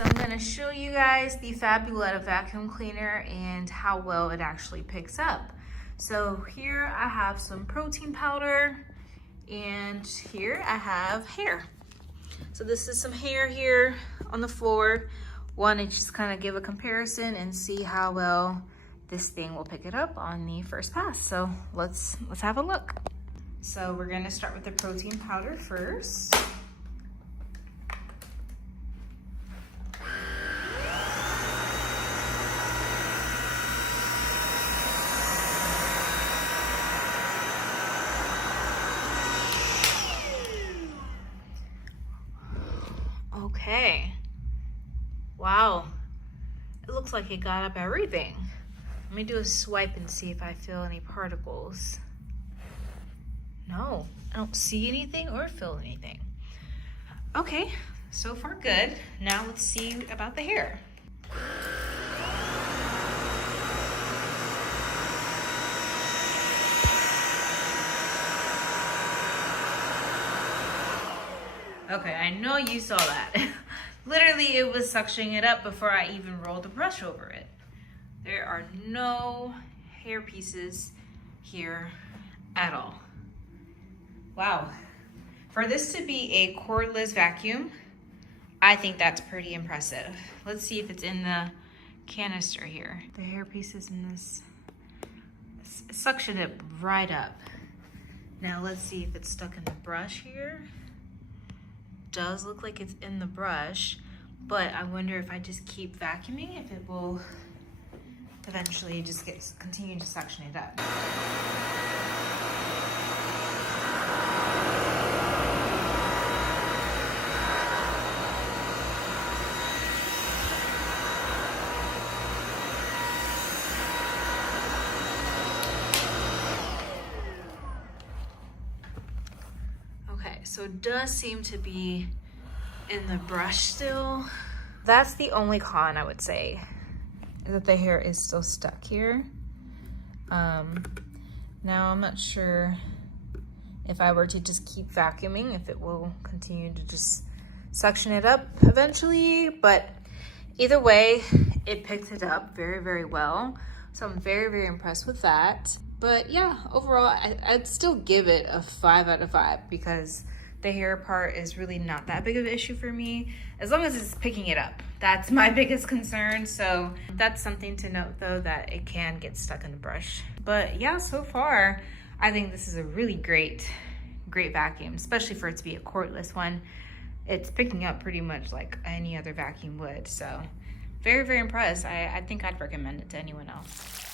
So I'm going to show you guys the FABULETTA Vacuum Cleaner and how well it actually picks up. So here I have some protein powder, and here I have hair. So this is some hair here on the floor. Wanted to just kind of give a comparison and see how well this thing will pick it up on the first pass. So let's have a look. So we're going to start with the protein powder first. Okay, wow, it looks like it got up everything. Let me do a swipe and see if I feel any particles. No, I don't see anything or feel anything. Okay, so far good. Now let's see about the hair. Okay, I know you saw that. Literally, it was suctioning it up before I even rolled the brush over it. There are no hair pieces here at all. Wow. For this to be a cordless vacuum, I think that's pretty impressive. Let's see if it's in the canister here. The hair pieces in this suction it right up. Now let's see if it's stuck in the brush here. Does look like it's in the brush, but I wonder if I just keep vacuuming, if it will eventually just continue to suction it up. So it does seem to be in the brush still. That's the only con I would say, is that the hair is still stuck here. Now I'm not sure if I were to just keep vacuuming, if it will continue to just suction it up eventually, but either way, it picked it up very, very well. So I'm very, very impressed with that. But yeah, overall, I'd still give it a 5 out of 5 because the hair part is really not that big of an issue for me, as long as it's picking it up. That's my biggest concern. So that's something to note though, that it can get stuck in the brush. But yeah, so far, I think this is a really great vacuum, especially for it to be a cordless one. It's picking up pretty much like any other vacuum would. So very, very impressed. I think I'd recommend it to anyone else.